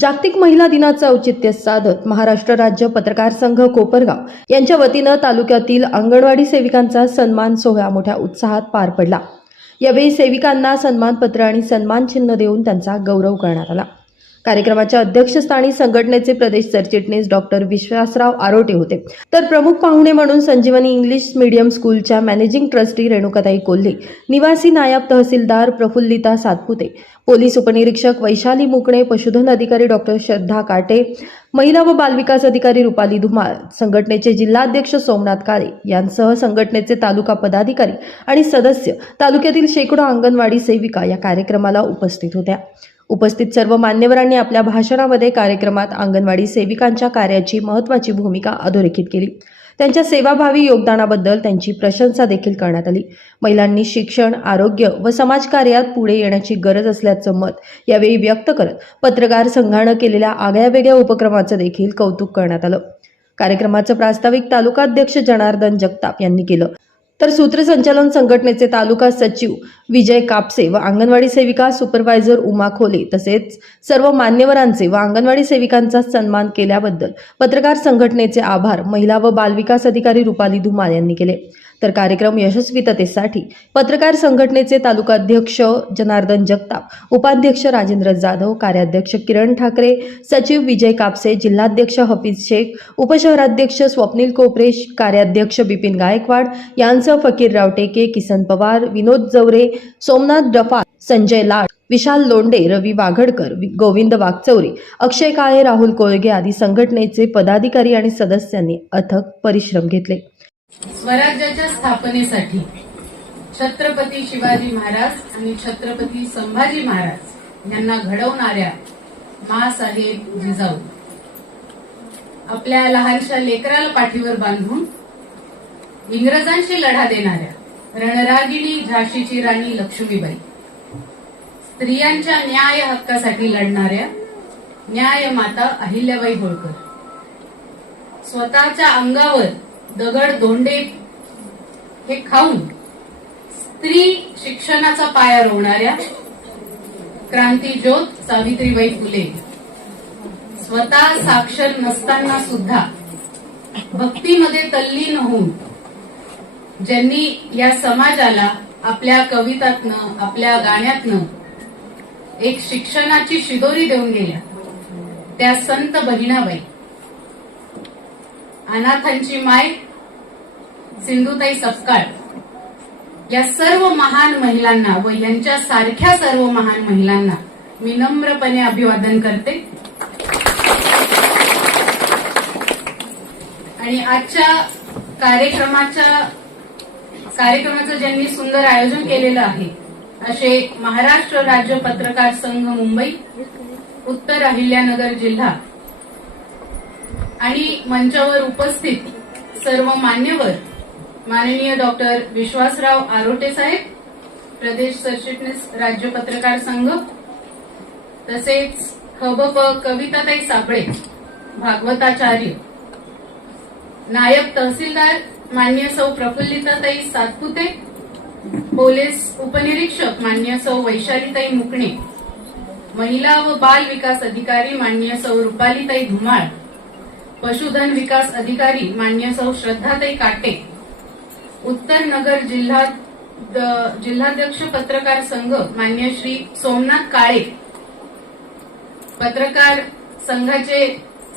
जागतिक महिला दिनाचं औचित्य साधत महाराष्ट्र राज्य पत्रकार संघ कोपरगाव यांच्या वतीनं तालुक्यातील अंगणवाडी सेविकांचा सन्मान सोहळा मोठ्या उत्साहात पार पडला. यावेळी सेविकांना सन्मानपत्र आणि सन्मान चिन्ह देऊन त्यांचा गौरव करण्यात आला. कार्यक्रमाच्या अध्यक्षस्थानी संघटनेचे प्रदेश सरचिटणीस डॉक्टर विश्वासराव आरोटे होते. तर प्रमुख पाहुणे म्हणून संजीवनी इंग्लिश मीडियम स्कूलच्या मॅनेजिंग ट्रस्टी रेणुकाताई कोल्हे निवासी नायब तहसीलदार प्रफुल्लिता सातपुते पोलीस उपनिरीक्षक वैशाली मुकणे पशुधन अधिकारी डॉक्टर श्रद्धा काटे महिला व बालविकास अधिकारी रुपाली धुमाळ संघटनेचे जिल्हाध्यक्ष सोमनाथ काळे यांसह संघटनेचे तालुका पदाधिकारी आणि सदस्य तालुक्यातील शेकडो अंगणवाडी सेविका या कार्यक्रमाला उपस्थित होत्या. उपस्थित सर्व मान्यवरांनी आपल्या भाषणामध्ये कार्यक्रमात अंगणवाडी सेविकांच्या कार्याची महत्त्वाची भूमिका अधोरेखित केली. त्यांच्या सेवाभावी योगदानाबद्दल त्यांची प्रशंसा देखील करण्यात आली. महिलांनी शिक्षण आरोग्य व समाजकार्यात पुढे येण्याची गरज असल्याचं मत यावेळी व्यक्त करत पत्रकार संघानं केलेल्या आगळ्यावेगळ्या उपक्रमाचं देखील कौतुक करण्यात आलं. कार्यक्रमाचं प्रास्ताविक तालुकाध्यक्ष जनार्दन जगताप यांनी केलं. तर सूत्रसंचालन संघटनेचे तालुका सचिव विजय कापसे व अंगणवाडी सेविका सुपरवायझर उमा खोले तसेच सर्व मान्यवरांचे व अंगणवाडी सेविकांचा सन्मान केल्याबद्दल पत्रकार संघटनेचे आभार महिला व बालविकास अधिकारी रुपाली धुमाल यांनी केले. तर कार्यक्रम यशस्वीततेसाठी पत्रकार संघटनेचे तालुकाध्यक्ष जनार्दन जगताप उपाध्यक्ष राजेंद्र जाधव कार्याध्यक्ष किरण ठाकरे सचिव विजय कापसे जिल्हाध्यक्ष हफीज शेख उपशहराध्यक्ष स्वप्नील कोपरे कार्याध्यक्ष बिपिन गायकवाड यांसह फकीरराव टेके किसन पवार विनोद जवरे सोमनाथ डफा संजय लाड विशाल लोंडे रवी वाघडकर गोविंद वागचौरे अक्षय काळे राहुल कोळगे आदी संघटनेचे पदाधिकारी आणि सदस्यांनी अथक परिश्रम घेतले. स्वराज्याच्या स्थापनेसाठी छत्रपती शिवाजी महाराज आणि छत्रपती संभाजी महाराज यांना घडवणाऱ्या मासाहेब जिजाऊ. आपल्या लहानशा लेकराला पाठीवर बांधून इंग्रजांशी लढा देणाऱ्या रणरागिणी झाशीची राणी लक्ष्मीबाई. स्त्रियांच्या न्याय हक्कासाठी लढणाऱ्या न्याय माता अहिल्याबाई होळकर. स्वतःच्या अंगावर दगड दोंडे हे खाऊन स्त्री शिक्षणाचा पाया रोवणाऱ्या क्रांती ज्योत सावित्रीबाई फुले. स्वतः साक्षर नसताना सुद्धा भक्तीमध्ये तल्लीन होऊन ज्यांनी या समाजाला आपल्या कवितातनं आपल्या गाण्यातनं एक शिक्षणाची शिदोरी देऊन गेल्या त्या संत बहिणाबाई. अनाथांची माय सिंधुताई सपकाळ. या सर्व महान महिलांना व यांच्या सारख्या सर्व महान महिलांना मी नम्रपणे अभिवादन करते. आणि आजच्या कार्यक्रमाच्या कार्यक्रमाचं ज्यांनी सुंदर आयोजन केलेलं आहे असे महाराष्ट्र राज्य पत्रकार संघ मुंबई उत्तर अहिल्यानगर जिल्हा आणि मंचावर उपस्थित सर्व मान्यवर माननीय डॉक्टर विश्वासराव आरोटे साहेब प्रदेश सरचिटणीस राज्य पत्रकार संघ तसेच खबप कविताताई सापळे भागवताचार्य नायब तहसीलदार मान्य सौ प्रफुल्लिताताई सातपुते पोलीस उपनिरीक्षक मान्य सौ वैशालीताई मुकणे महिला व बाल विकास अधिकारी मान्य सौ रुपालीताई धुमाळ पशुधन विकास अधिकारी मान्य सौ श्रद्धाताई काटे उत्तर नगर जिल्हा जिल्हाध्यक्ष पत्रकार संघ मान्य श्री सोमनाथ काळे पत्रकार संघाचे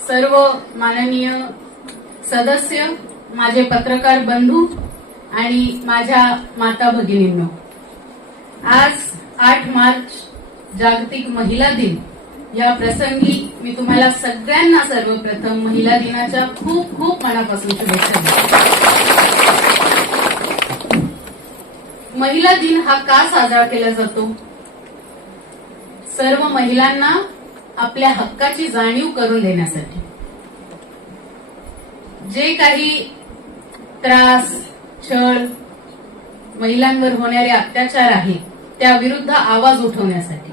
सर्व माननीय सदस्य माझे पत्रकार बंधू आणि माझ्या माता भगिनींनो. आज आठ मार्च जागतिक महिला दिन. या प्रसंगी मी तुम्हाला सगळ्यांना सर्वप्रथम महिला दिनाच्या खूप खूप मनापासून शुभेच्छा महिला दिन हा का साजरा केला जातो? सर्व महिलांना आपल्या हक्काची जाणीव करून देण्यासाठी. जे काही त्रास छळ महिलांवर होणारे अत्याचार आहेत त्याविरुद्ध आवाज उठवण्यासाठी.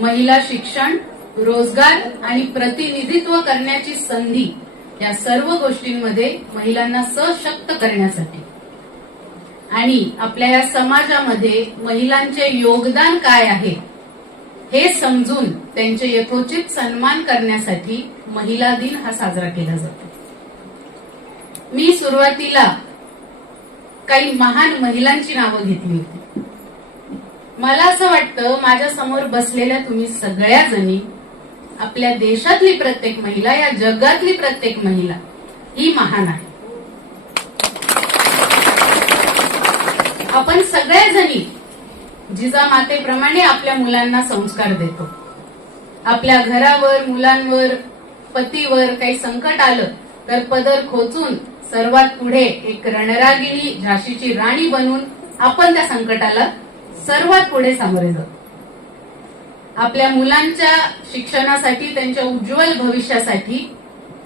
महिला शिक्षण रोजगार आणि प्रतिनिधित्व करण्याची संधी या सर्व गोष्टींमध्ये महिलांना सशक्त करण्यासाठी. आणि आपल्या या समाजामध्ये महिलांचे योगदान काय आहे हे समजून त्यांचे यथोचित सन्मान करण्यासाठी महिला दिन हा साजरा केला जातो. मी सुरुवातीला काही महान महिलांची नावं घेतली होती. मला असं वाटतं माझ्यासमोर बसलेल्या तुम्ही सगळ्या जणी आपल्या देशातली प्रत्येक महिला या जगातली प्रत्येक महिला ही महान आहे. आपण सगळ्या जणी जिजामातेप्रमाणे आपल्या मुलांना संस्कार देतो. आपल्या घरावर मुलांवर पतीवर काही संकट आलं तर पदर खोचून सर्वात पुढे एक रणरागिणी झाशीची राणी बनून आपण त्या संकटाला सर्वात पुढे सामोरे जातो आपल्या मुलांच्या शिक्षणासाठी त्यांच्या उज्ज्वल भविष्यासाठी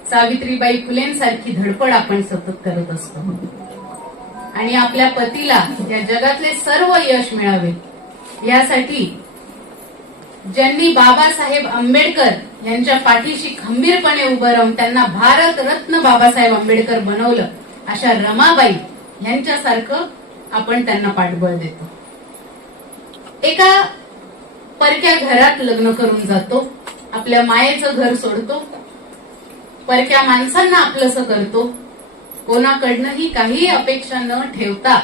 सावित्रीबाई फुलेंसारखी धडपड आपण सतत करत असतो. आणि आपल्या पतीला या जगातले सर्व यश मिळावे यासाठी ज्यांनी बाबासाहेब आंबेडकर यांच्या पाठीशी खंबीरपणे उभं राहून त्यांना भारत रत्न बाबासाहेब आंबेडकर बनवलं अशा रमाबाई यांच्यासारखं आपण त्यांना पाठबळ देतो. एका परक्या घरात लग्न करून जातो. आपल्या मायेचं घर सोडतो. परक्या माणसांना आपलंसं करतो. कोणाकडनंही काही अपेक्षा न ठेवता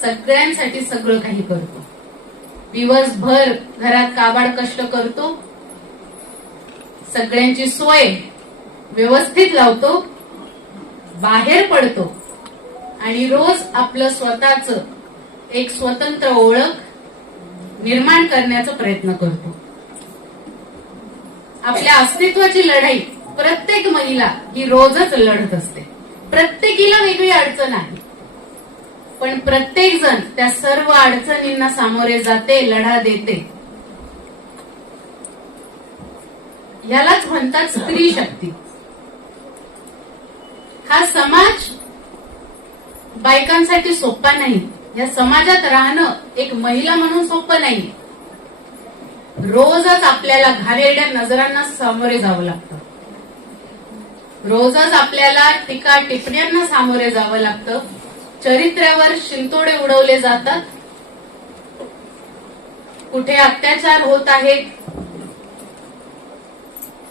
सगळ्यांसाठी सगळं काही करतो. दिवसभर घरात काबाड कष्ट करतो. सगळ्यांची सोय व्यवस्थित लावतो. बाहेर पडतो. आणि रोज आपलं स्वतःच एक स्वतंत्र ओळख निर्माण करण्याचा प्रयत्न करतो. आपल्या अस्तित्वाची लढाई प्रत्येक महिला ही रोजच लढत असते. प्रत्येकीला वेगळी अडचण आहे. पण प्रत्येक जण त्या सर्व अडचणींना सामोरे जाते लढा देते. यालाच म्हणतात स्त्री शक्ती. हा समाज बायकांसाठी सोपा नाही. या समाजात राहणं एक महिला म्हणून सोपं नाही. रोजच आपल्याला घाणेरड्या नजरांना सामोरे जावं लागतं. रोजच आपल्याला टीका टिपण्यांना सामोरे जावं लागतं. चरित्र्यावर शिंतोडे उडवले जातात. कुठे अत्याचार होत आहेत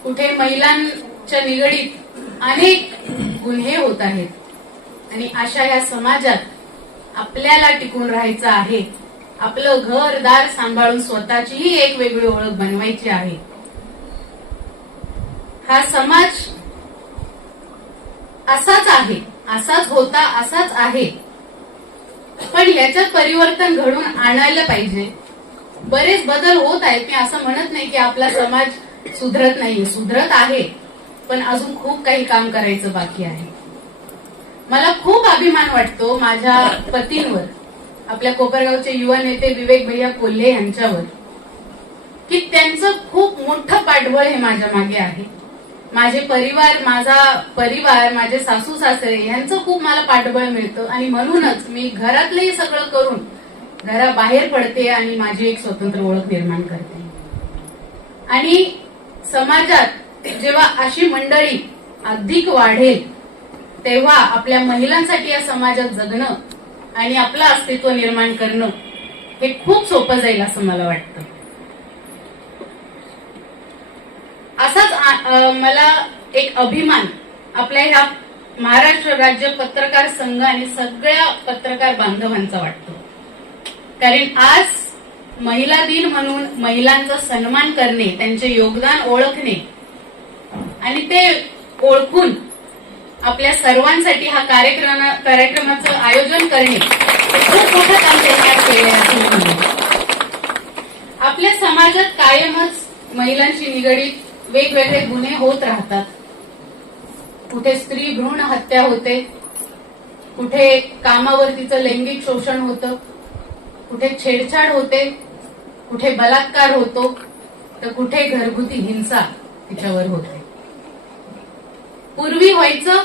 कुठे महिलांच्या निगडीत अनेक गुन्हे होत आहेत. आणि अशा या समाजात आपल्याला टिकून राहायचं आहे. आपलं घरदार सांभाळून स्वतःचीही एक वेगळी ओळख बनवायची आहे. हा समाज असाच आहे असाच होता असाच आहे. पण याच्यात परिवर्तन घडून आणायला पाहिजे. बरेच बदल होत आहेत. मी असं म्हणत नाही की आपला समाज सुधरत नाही सुधरत आहे. पण अजून खूप काही काम करायचं बाकी आहे. मला खूप अभिमान वाटतो माझ्या पतींवर. आपल्या कोपरगावचे युवा नेते विवेक भैया कोल्हे यांच्यावर. की त्यांचं खूप मोठं पाठबळ हे माझ्या मागे आहे. माझे परिवार माझा परिवार माझे सासू सासरे यांचं खूप मला पाठबळ मिळतं आणि म्हणूनच मी घरातलंही सगळं करून घराबाहेर पडते आणि माझी एक स्वतंत्र ओळख निर्माण करते. आणि समाजात जेव्हा अशी मंडळी अधिक वाढेल तेव्हा आपल्या महिलांसाठी या समाजात जगणं आणि आपलं अस्तित्व निर्माण करणं हे खूप सोपं जाईल असं मला वाटतं. असाच मला एक अभिमान आपल्या ह्या महाराष्ट्र राज्य पत्रकार संघ आणि सगळ्या पत्रकार बांधवांचा वाटतो. कारण आज महिला दिन म्हणून महिलांचा सन्मान करणे त्यांचे योगदान ओळखणे आणि ते ओळखून आपल्या सर्वांसाठी हा कार्यक्रम कार्यक्रमाचं आयोजन करणे खूप मोठं काम त्यांनी आपल्या समाजात कायमच महिलांशी निगडीत वेगवेगळे गुन्हे होत राहतात. कुठे स्त्री भ्रूण हत्या होते कुठे कामावर तिचं लैंगिक शोषण होतं कुठे छेडछाड होते कुठे बलात्कार होतो तर कुठे घरगुती हिंसा तिच्यावर होते. पूर्वी व्हायचं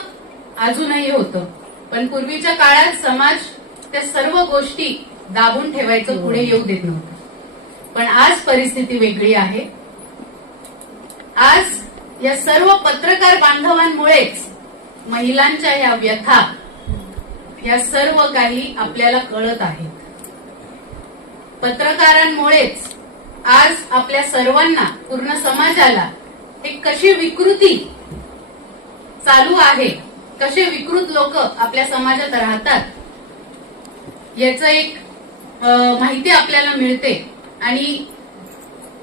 अजूनही होतं. पण पूर्वीच्या काळात समाज त्या सर्व गोष्टी दाबून ठेवायचं पुढे येऊ देत नव्हतं. पण आज परिस्थिती वेगळी आहे. आज या सर्व पत्रकार बांधवांमुळेच महिलांच्या या व्यथा या सर्व काही आपल्याला कळत आहेत. पत्रकारांमुळेच आज आपल्या सर्वांना पूर्ण समाजाला एक कशी विकृती चालू आहे. कसे विकृत लोक आपल्या समाजात राहतात याच एक माहिती आपल्याला मिळते. आणि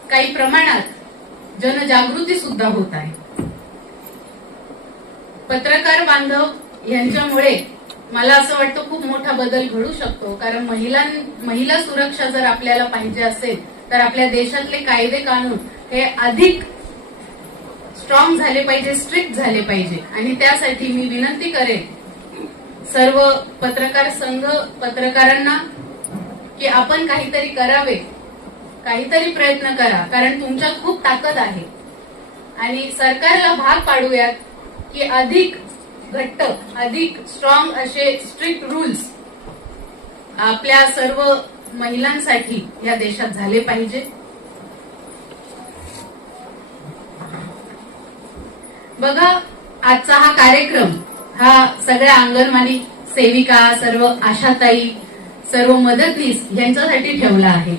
काही प्रमाणात जनजागृती सुद्धा होत आहे. पत्रकार बांधव यांच्यामुळे मला असं वाटतं खूप मोठा बदल घडू शकतो. कारण महिला महिला सुरक्षा जर आपल्याला पाहिजे असेल तर आपल्या देशातले कायदे कानून हे अधिक स्ट्रॉंग झाले पाहिजे स्ट्रिक्ट झाले पाहिजे. आणि त्यासाठी मी विनंती करेन सर्व पत्रकार संघ पत्रकारांना की आपण काहीतरी करावे. काहीतरी प्रयत्न करा कारण तुमच्यात खूप ताकद आहे. आणि सरकारला भाग पाडूयात की अधिक घट्ट अधिक स्ट्रॉंग असे स्ट्रिक्ट रूल्स आपल्या सर्व महिलांसाठी या देशात झाले पाहिजे. बघा आजचा हा कार्यक्रम हा सगळ्या अंगणवाडी सेविका सर्व आशाताई सर्व मदतनीस यांच्यासाठी ठेवला आहे.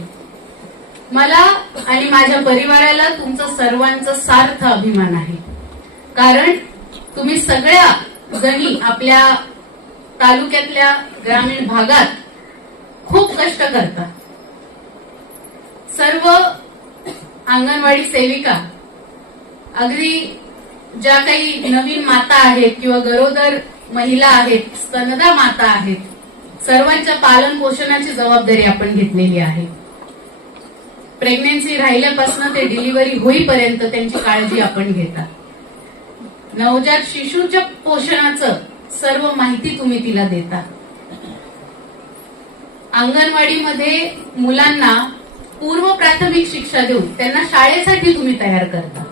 मला आणि माझ्या परिवाराला तुमचा सर्वांचा सार्थ अभिमान आहे. कारण तुम्ही सगळ्या जणी आपल्या तालुक्यातल्या ग्रामीण भागात खूप कष्ट करता. सर्व अंगणवाडी सेविका अगदी ज्या काही नवीन माता आहेत किंवा गरोदर महिला आहेत स्तनदा माता आहेत सर्वांच्या पालन पोषणाची जबाबदारी आपण घेतलेली आहे. प्रेग्नेन्सी राहिल्यापासून ते डिलिव्हरी होईपर्यंत त्यांची काळजी आपण घेतात. नवजात शिशूच्या पोषणाचं सर्व माहिती तुम्ही तिला देता अंगणवाडीमध्ये मुलांना पूर्व प्राथमिक शिक्षा देऊन त्यांना शाळेसाठी तुम्ही तयार करता.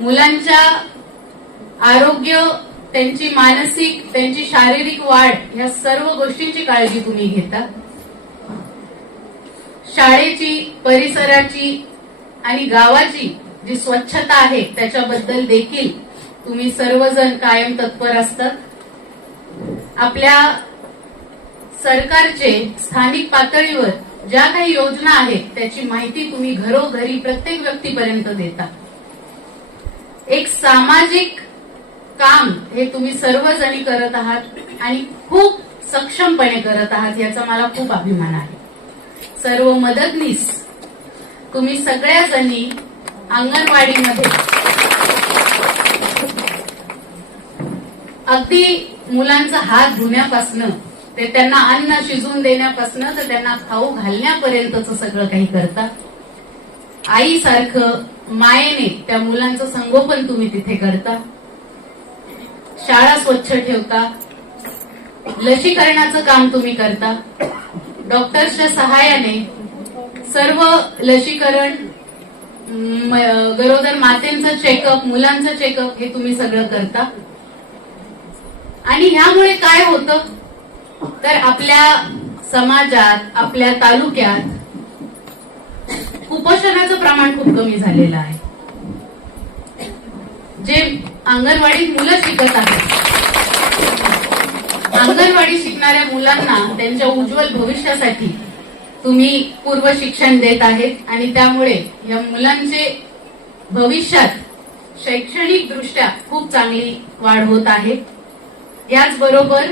मुलांच्या आरोग्य त्यांची मानसिक त्यांची शारीरिक वाढ या सर्व गोष्टींची काळजी तुम्ही घेता. शाळेची परिसराची आणि गावाची जी स्वच्छता आहे त्याच्याबद्दल देखील तुम्ही सर्वजण कायम तत्पर असतात. आपल्या सरकारचे स्थानिक पातळीवर ज्या काही योजना आहेत त्याची माहिती तुम्ही घरोघरी प्रत्येक व्यक्तीपर्यंत देता. एक सामाजिक काम हे तुम्ही सर्वजणी करत आहात आणि खूप सक्षमपणे करत आहात याचा मला खूप अभिमान आहे. सर्व मदतनीस तुम्ही सगळ्या जणी अंगणवाडीमध्ये अगदी मुलांचा हात धुण्यापासनं ते त्यांना अन्न शिजवून देण्यापासनं तर त्यांना खाऊ घालण्यापर्यंतच सगळं काही करता. आईसारखं मायेने त्या मुलांचं संगोपन तुम्ही तिथे करता. शाळा स्वच्छ ठेवता. लसीकरणाचं काम तुम्ही करता. डॉक्टर्सच्या सहाय्याने सर्व लसीकरण गरोदर मातेंचं चेकअप मुलांचं चेकअप हे तुम्ही सगळं करता. आणि ह्यामुळे काय होतं? तर आपल्या समाजात आपल्या तालुक्यात कुपोषणाचं प्रमाण खूप कमी झालेलं आहे. जे अंगणवाडीत मुलं शिकत आहेत अंगणवाडी शिकणाऱ्या मुलांना त्यांच्या उज्ज्वल भविष्यासाठी तुम्ही पूर्व शिक्षण देत आहेत आणि त्यामुळे या मुलांचे भविष्यात शैक्षणिक दृष्ट्या खूप चांगली वाढ होत आहे. याचबरोबर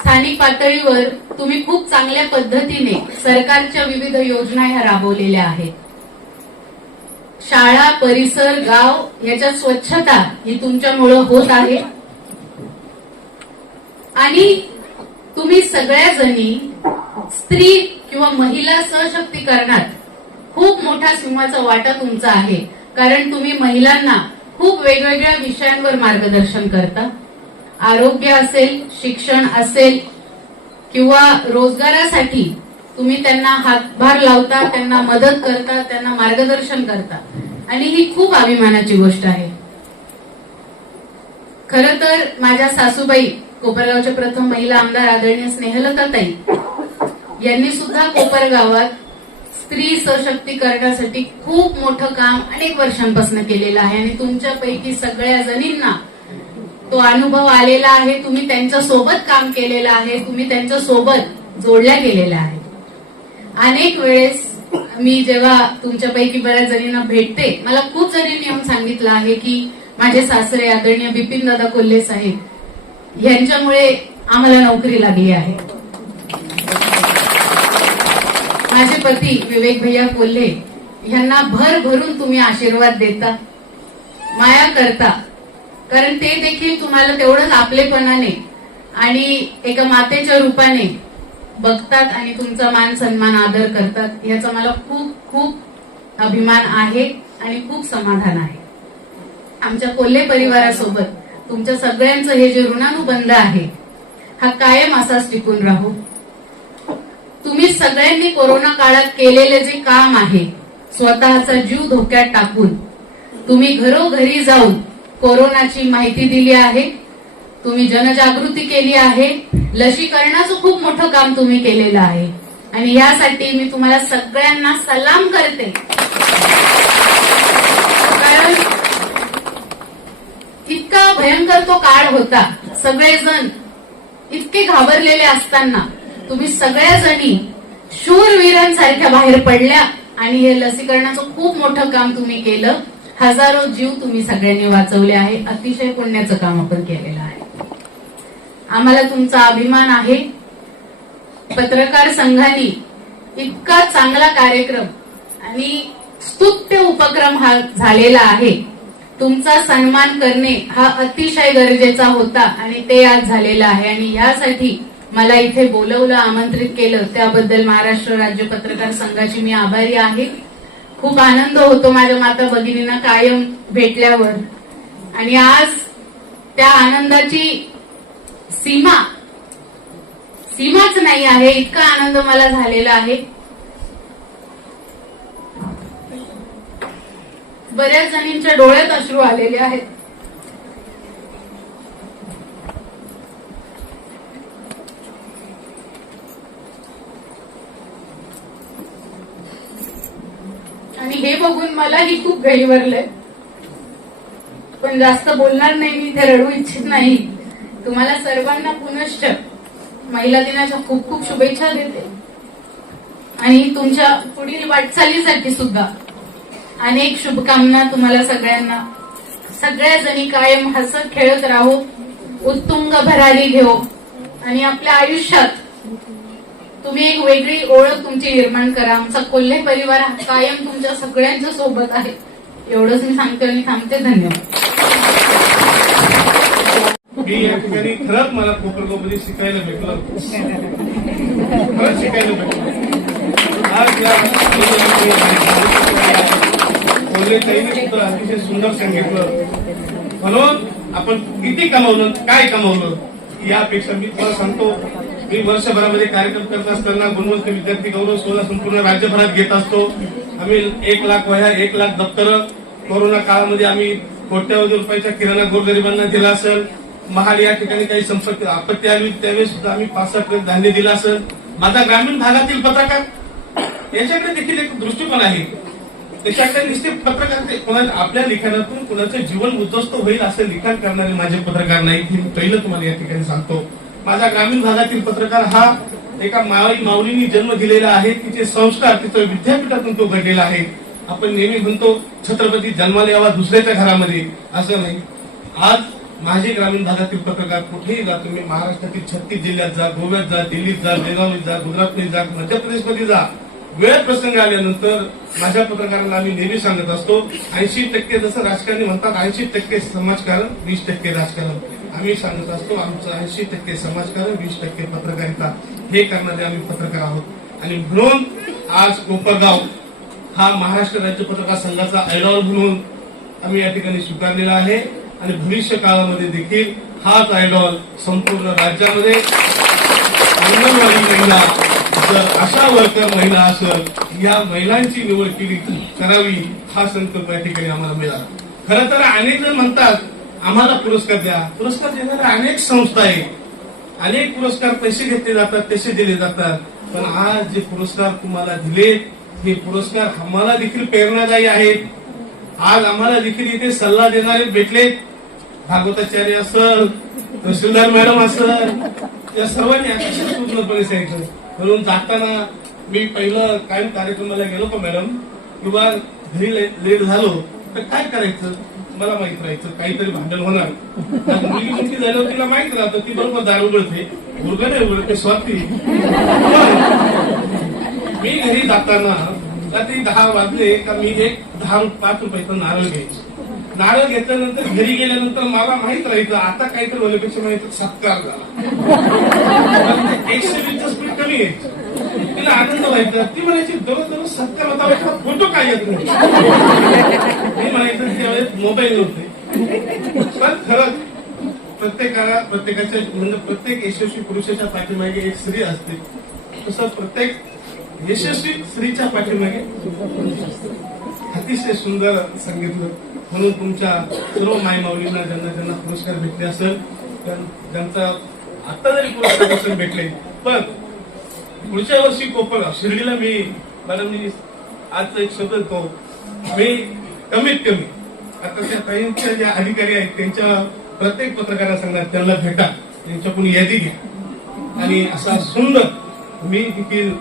स्थानिक पातळीवर तुम्ही खूप चांगल्या पद्धतीने सरकारच्या विविध योजना ह्या राबवलेल्या आहेत. शाळा परिसर गाव याच्या स्वच्छता ही तुमच्यामुळं होत आहे. आणि तुम्ही सगळ्या जणी स्त्री किंवा महिला सशक्तीकरणात खूप मोठा सिंहाचा वाटा तुमचा आहे. कारण तुम्ही महिलांना खूप वेगवेगळ्या विषयांवर मार्गदर्शन करता. आरोग्य असेल शिक्षण असेल किंवा रोजगारासाठी तुम्ही त्यांना हातभार लावता त्यांना मदत करता त्यांना मार्गदर्शन करता. आणि ही खूप अभिमानाची गोष्ट आहे. खर तर माझ्या सासूबाई कोपरगावच्या प्रथम महिला आमदार आदरणीय स्नेहलताताई यांनी सुद्धा कोपरगावात स्त्री सशक्तीकरणासाठी खूप मोठं काम अनेक वर्षांपासून केलेलं आहे. आणि तुमच्यापैकी सगळ्या जणींना तो अनुभव आलेला आहे तुम्ही त्यांच्यासोबत काम केलेलं आहे तुम्ही त्यांच्यासोबत जोडल्या गेलेल्या आहे अनेक वेळेस मी जेव्हा तुमच्यापैकी बऱ्याच जणींना भेटते मला खूप जणींनी येऊन सांगितलं आहे की माझे सासरे आदरणीय बिपिन दादा कोल्हे साहेब यांच्यामुळे आम्हाला नोकरी लागली आहे. माझे पती विवेक भैया कोल्हे यांना भर भरून तुम्ही आशीर्वाद देता माया करता कारण ते देखील तुम्हाला तेवढंच आपलेपणाने आणि एका मातेच्या रूपाने बघतात आणि तुमचा मान सन्मान आदर करतात याचा मला खूप खूप अभिमान आहे आणि खूप समाधान आहे. आमच्या कोल्हे परिवारासोबत तुमच्या सगळ्यांचं हे जे ऋणानुबंध आहे हा कायम असाच टिकून राहू. तुम्ही सगळ्यांनी कोरोना काळात केलेले जे काम आहे स्वतःचा जीव धोक्यात टाकून तुम्ही घरोघरी जाऊन कोरोनाची माहिती दिली आहे. तुम्ही जनजागृती केली आहे. लसीकरणाचं खूप मोठं काम तुम्ही केलेलं आहे. आणि यासाठी मी तुम्हाला सगळ्यांना सलाम करते. कारण इतका भयंकर तो काळ होता. सगळेजण इतके घाबरलेले असताना तुम्ही सगळ्या जणी शूरवीरांसारख्या बाहेर पडल्या आणि हे लसीकरणाचं खूप मोठं काम तुम्ही केलं. हजारो जीव तुम्ही सगळ्यांनी वाचवले आहे. अतिशय पुण्याचं काम आपण केलेलं आहे. आम्हाला तुमचा अभिमान आहे. पत्रकार संघाने इतका चांगला कार्यक्रम आणि स्तुत्य उपक्रम हा झालेला आहे. तुमचा सन्मान करणे हा अतिशय गरजेचा होता आणि ते आज झालेलं आहे. आणि यासाठी मला इथे बोलवलं आमंत्रित केलं. त्याबद्दल महाराष्ट्र राज्य पत्रकार संघाची मी आभारी आहे. खूप आनंद होतो माझ्या माता भगिनींना कायम भेटल्यावर. आणि आज त्या आनंदाची सीमा सीमाच नाही आहे इतका आनंद मला झालेला आहे. बऱ्याच जणींच्या डोळ्यात अश्रू आलेले आहेत आणि हे बघून मलाही खूप गहिवरलंय पण जास्त बोलणार नाही मी इथे रडू इच्छित नाही. तुम्हाला सर्वांना पुनश्च महिला दिनाच्या खूप खूप शुभेच्छा देते. आणि तुमच्या पुढील वाटचालीसाठी सुद्धा अनेक शुभकामना तुम्हाला सगळ्यांना. सगळ्या जणी कायम हसत खेळत राहू उत्तुंग भरारी घेऊ आणि आपल्या आयुष्यात तुम्ही एक वेगळी ओळख तुमची निर्माण करा. आमचा कोल्हे परिवार हा कायम तुमच्या सगळ्यांच्या सोबत आहे. एवढंच मी सांगते आणि थांबते. धन्यवाद. मी या ठिकाणी खरंच मला कोपरगावमध्ये शिकायला भेटलं. खरंच शिकायला भेटलं. आज सुद्धा अतिशय सुंदर सांगितलं. म्हणून आपण किती कमावलं काय कमावलं यापेक्षा मी तुम्हाला सांगतो मी वर्षभरामध्ये कार्यक्रम करत असताना गुणवंत विद्यार्थी गौरव सोहळा संपूर्ण राज्यभरात घेत असतो. आम्ही एक लाख वह्या एक लाख दप्तर. कोरोना काळामध्ये आम्ही कोट्यावधी रुपयाच्या किराणा गोरगरिबांना दिला असेल. महाड या ठिकाणी काही संपत्ती आपत्ती आली त्यावेळेस सुद्धा आम्ही पाच सात धान्य दिलं असेल. माझा ग्रामीण भागातील पत्रकार याच्याकडे देखील एक दृष्टिकोन आहे. त्याच्याकडे निश्चित पत्रकार आपल्या लिखाणातून कुणाचं जीवन उद्ध्वस्त होईल असं लिखाण करणारे माझे पत्रकार नाही हे मी पहिलं तुम्हाला या ठिकाणी सांगतो. माझा ग्रामीण भागातील पत्रकार हा एका मावळी माऊलींनी जन्म दिलेला आहे. तिचे संस्कार तिचं विद्यापीठातून तो घडलेला आहे. आपण नेहमी म्हणतो छत्रपती जन्माला यावा दुसऱ्याच्या घरामध्ये. असं नाही. आज माझे ग्रामीण भागातील पत्रकार कुठेही जा तुम्ही महाराष्ट्रातील छत्तीस जिल्ह्यात जा गोव्यात जा दिल्लीत जा बेळगावीत जा गुजरातमध्ये जा मध्य प्रदेशमध्ये जा. वेळ प्रसंग आल्यानंतर माझ्या पत्रकारांना आम्ही नेहमी सांगत असतो ऐंशी टक्के जसं राजकारणी म्हणतात ऐंशी टक्के समाजकारण वीस टक्के राजकारण. आम्ही सांगत असतो आमचं ऐंशी टक्के समाजकारण वीस टक्के पत्रकारिता. हे करणारे आम्ही पत्रकार आहोत. आणि म्हणून आज कोपरगाव हा महाराष्ट्र राज्य पत्रकार संघाचा ऐडॉल म्हणून आम्ही या ठिकाणी स्वीकारलेला आहे. आणि भविष्य काळामध्ये देखील हाच आयडॉल संपूर्ण राज्यामध्ये अंगणवाडी महिला जर अशा वर्कर महिला असेल या महिलांची निवड केली करावी हा संकल्प या ठिकाणी आम्हाला मिळाला. खरं तर अनेक जण म्हणतात आम्हाला पुरस्कार द्या. पुरस्कार देणाऱ्या अनेक संस्था आहेत अनेक पुरस्कार पैसे घेतले जातात तसे दिले जातात. पण आज जे पुरस्कार तुम्हाला दिले हे पुरस्कार आम्हाला देखील प्रेरणादायी आहेत. आज आम्हाला देखील इथे सल्ला देणारे भेटले. भागवताचार्य असल तहसीलदार मॅडम असल या सर्वांनी अतिशय पूर्णपणे सांगितलं. म्हणून जाताना मी पहिलं कायम कार्यक्रमाला गेलो का मॅडम? किंवा घरी लेट झालो तर काय करायचं? मला माहीत राहायचं काहीतरी भांडण होणार. मुलगी मोठी झाल्यावर तिला माहीत राहतं ती बरोबर दारू उघडते. मुलगा नाही उघडते स्वाती मी घरी जाताना रात्री दहा वाजले का मी एक दहा पाच रुपयाचा नारळ घ्यायचो. नारळ घेतल्यानंतर घरी गेल्यानंतर मला माहीत राहायचं आता काहीतरी होण्यापेक्षा माहीत सत्कार झाला. एकशे वीसचं स्पीड कमी आहे. तिला आनंद व्हायचा. ती म्हणायची दररोज दररोज सत्कार होता फोटो काय येत नाही. मोबाईल नव्हते. पण खरंच प्रत्येकाला प्रत्येकाच्या म्हणजे प्रत्येक यशस्वी पुरुषाच्या पाठीमागे एक स्त्री असते. तसं प्रत्येक यशस्वी स्त्रीच्या पाठीमागे अतिशय सुंदर सांगितलं म्हणून तुमच्या सर्व मायमाऊलींना ज्यांना ज्यांना पुरस्कार भेटले असेल त्यां- त्यांचा आता जरी पुरस्कार नसेल भेटले. पण पुढच्या वर्षी कोपरगाव शिर्डीला मी मॅडम मी आजचा एक शब्द तो मी कमीत कमी आता त्या ताईंच्या ज्या अधिकारी आहेत त्यांच्या प्रत्येक पत्रकारा सांगणार त्यांना भेटा. त्यांच्याकडून यादी घ्या. आणि असा सुंदर मी देखील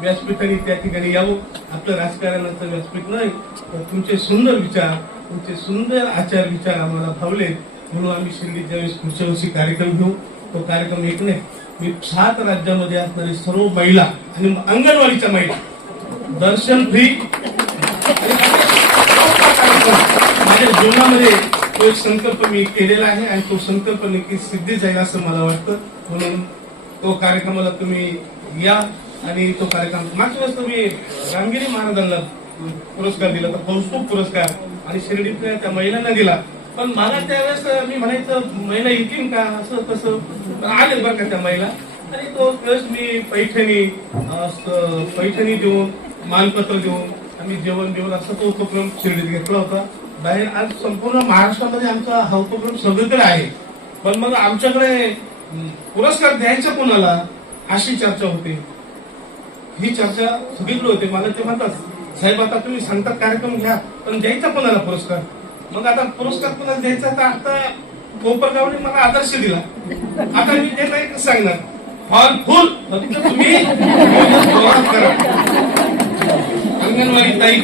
व्यासपीठाने त्या ठिकाणी यावं. आपलं राजकारणाचं व्यासपीठ नाही तर तुमचे सुंदर विचार तुमचे सुंदर आचार विचार आम्हाला भावले म्हणून आम्ही शिर्डीच्या ज्यावेळेस पुढच्या वर्षी कार्यक्रम घेऊ तो कार्यक्रम एक नाही. मी सात राज्यामध्ये असणारी सर्व महिला आणि अंगणवाडीच्या महिला दर्शन फ्री माझ्या जीवनामध्ये तो एक संकल्प मी केलेला आहे आणि तो संकल्प नक्की सिद्धी जाईल असं मला वाटतं. म्हणून तो कार्यक्रमाला तुम्ही या आणि तो कार्यक्रम मागच्या वेळेस तुम्ही रामगिरी महाराजांना पुरस्कार दिला तर कौस्तुभ पुरस्कार आणि शिर्डीतल्या त्या महिलांना दिला. पण मला त्यावेळेस मी म्हणायचं महिला येतील का? असं तसं आले बरं का त्या महिला. आणि तो प्लस मी पैठणी पैठणी देऊन मानपत्र देऊन आम्ही जेवण देऊन असा तो उपक्रम शिर्डीत घेतला होता. बाहेर आज संपूर्ण महाराष्ट्रामध्ये आमचा हा उपक्रम सगळीकडे आहे. पण मग आमच्याकडे पुरस्कार द्यायचा कोणाला अशी चर्चा होते. ही चर्चा सगळीकडे होते. मला ते म्हणतात साहेब आता तुम्ही सांगतात कार्यक्रम घ्या पण द्यायचा कोणाला पुरस्कार? मग आता पुरस्कार कोणाला द्यायचा तर आता कोपरगावने मला आदर्श दिला. आता मी ते नाही सांगणार. हॉल फुल तुम्ही? करा. अंगणवाडी ताई.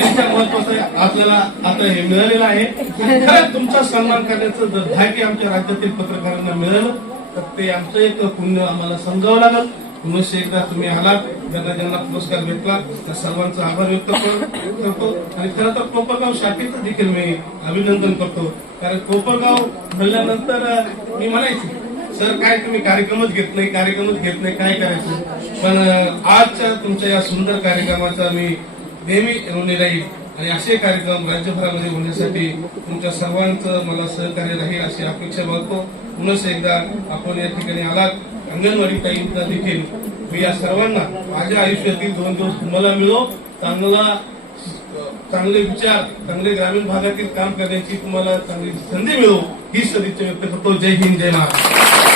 यांच्या महत्वाचं आपल्याला आता हे मिळालेलं आहे. खरंच तुमचा सन्मान करण्याचं जर भाग्य आमच्या राज्यातील पत्रकारांना मिळालं तर ते आमचं एक पुण्य आम्हाला समजावं लागल. पुनश्च एकदा तुम्ही आलात ज्यांना ज्यांना पुरस्कार भेटला त्या सर्वांचा आभार व्यक्त करतो. आणि खरं तर कोपरगाव शाखेचं देखील मी अभिनंदन करतो. कारण कोपरगाव म्हणल्यानंतर मी म्हणायचे सर काय तुम्ही कार्यक्रमच घेत नाही कार्यक्रमच घेत नाही काय करायचं? पण आजच्या तुमच्या या सुंदर कार्यक्रमाचा मी नेहमी ऋणी राहील. आणि असे कार्यक्रम राज्यभरामध्ये होण्यासाठी तुमच्या सर्वांचं मला सहकार्य राहील अशी अपेक्षा बाळगतो. पुनश्च एकदा आपण या ठिकाणी आलात. अंगणवाडी ताईंना देखील मी या सर्वांना माझ्या आयुष्यातील दोन दिवस तुम्हाला मिळो. चांगला चांगले विचार चांगले ग्रामीण भागातील काम करण्याची तुम्हाला चांगली संधी मिळो. ही सदिच्छा व्यक्त करतो. जय हिंद जय महाराष्ट्र.